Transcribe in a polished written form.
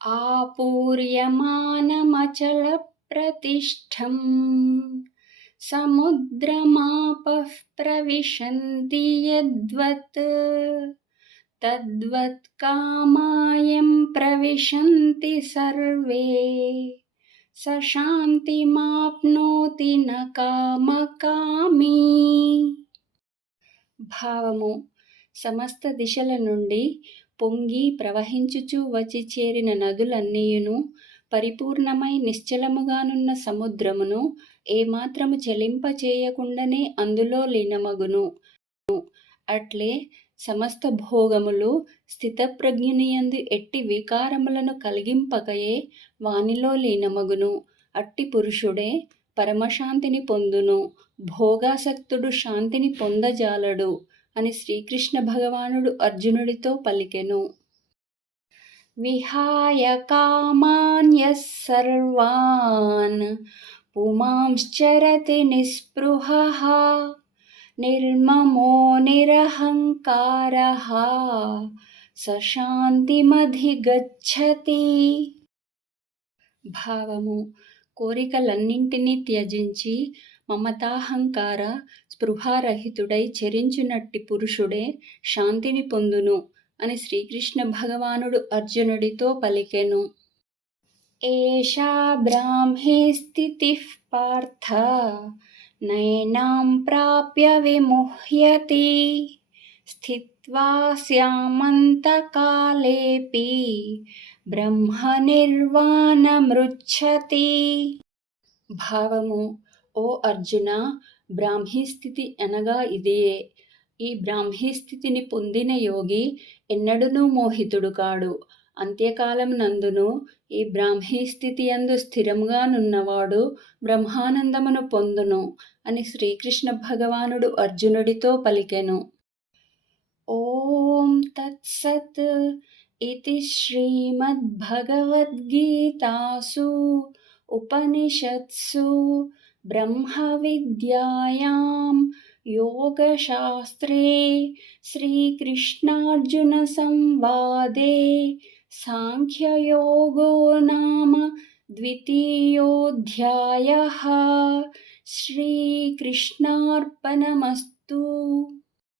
आपूर्यमानमचलप्रतिष्ठम् समुद्रमापः प्रविशन्ति यद्वत् तद्वत् कामायं प्रविशन्ति सर्वे स శాంతిమాప్నోతి న కామకామీ. భావము: సమస్త దిశల నుండి పొంగి ప్రవహించుచూ వచ్చి చేరిన నదులన్నీయును పరిపూర్ణమై నిశ్చలముగానున్న సముద్రమును ఏమాత్రము చలింపచేయకుండానే అందులో లీనమగును. అట్లే సమస్త భోగములు స్థితప్రజ్ఞునియందు ఎట్టి వికారములను కలిగింపకయే వానిలో లీనమగును. అట్టి పురుషుడే పరమశాంతిని పొందును. భోగాసక్తుడు శాంతిని పొందజాలడు అని శ్రీకృష్ణ భగవానుడు అర్జునుడితో పలికెను. విహాయ కామాన్యః సర్వాన్ పుమాంశ్చరతి నిస్పృహః నిర్మమో నిరహంకారః స శాంతిమధిగచ్చతి. భావము: కోరికలన్నింటినీ త్యజించి మమతాహంకార స్పృహారహితుడై చరించునట్టి పురుషుడే శాంతిని పొందును అని శ్రీకృష్ణ భగవానుడు అర్జునుడితో పలికెను. ఏషా బ్రాహ్మీ స్థితిః పార్థ నైనాం ప్రాప్య విముహ్యతి స్థిత్వా స్యామంతకాలేపి బ్రహ్మనిర్వాణమృచ్చతి. భావము: ఓ అర్జున, బ్రాహ్మీ స్థితి అనగా ఇదియే. ఈ బ్రాహ్మీ స్థితిని పొందిన యోగి ఎన్నడూనూ మోహితుడు కాడు. అంత్యకాలమునందును ఈ బ్రాహ్మీ స్థితి యందు స్థిరముగా నున్నవాడు బ్రహ్మానందమును పొందును అని శ్రీకృష్ణ భగవానుడు అర్జునుడితో పలికెను. ఓం తత్సత్. ఇతి శ్రీమద్భగవద్గీతాసు ఉపనిషత్సు బ్రహ్మ విద్యాయాం యోగశాస్త్రే శ్రీకృష్ణార్జున సంవాదే సాంఖ్యయోగో నామ ద్వితీయోऽధ్యాయః. శ్రీకృష్ణార్పణమస్తు.